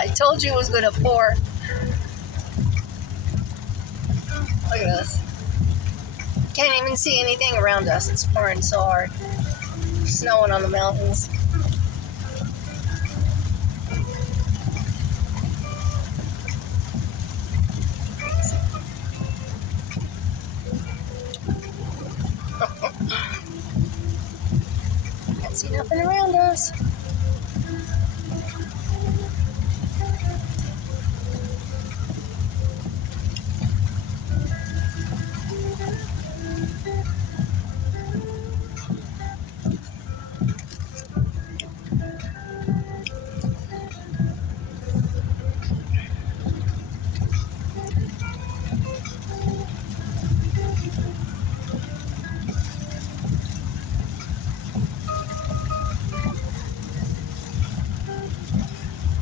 I told you it was going to pour. Look at this. Can't even see anything around us. It's pouring so hard. Snowing on the mountains. Can't see nothing around us.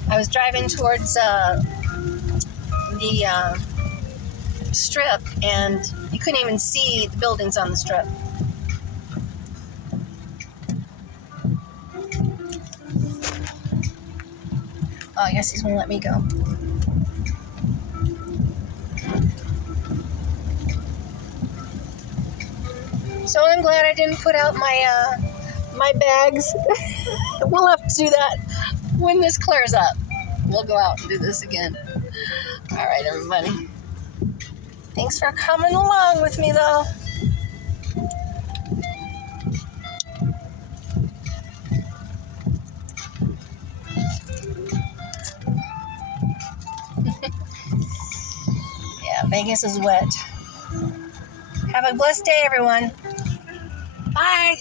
I was driving towards the strip, and you couldn't even see the buildings on the strip. Oh, I guess he's going to let me go. So I'm glad I didn't put out my bags. We'll have to do that when this clears up. We'll go out and do this again. All right, everybody. Thanks for coming along with me, though. Yeah, Vegas is wet. Have a blessed day, everyone. Bye.